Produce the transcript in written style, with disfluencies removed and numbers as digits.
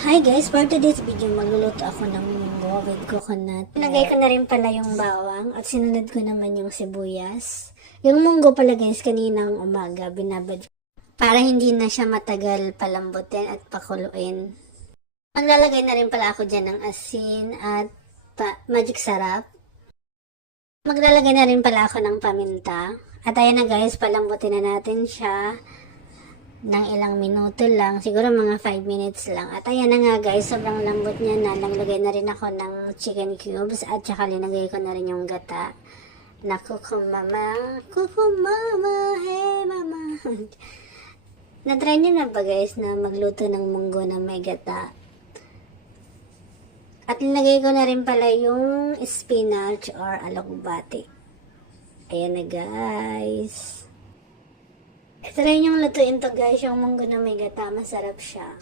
Hi guys, for today's video, magluluto ako ng munggo with coconut. Nagay ko na rin pala yung bawang at sinunod ko naman yung sibuyas. Yung munggo pala guys, kaninang umaga, binabad para hindi na siya matagal palambutin at pakuluin. Maglalagay na rin pala ako dyan ng asin at magic sarap. Maglalagay na rin pala ako ng paminta. At ayan na guys, palambutin na natin siya ng ilang minuto lang, siguro mga 5 minutes lang. At ayan na nga guys, sobrang lambot niya na. Naglagay na rin ako ng chicken cubes at saka linagay ko na rin yung gata na kukumama, hey mama. Na-try niyo na ba guys na magluto ng munggo na may gata? At linagay ko na rin pala yung spinach or alokbati. Ayan na guys. Try niyong lutuin to guys, yung munggo na may gata, masarap siya.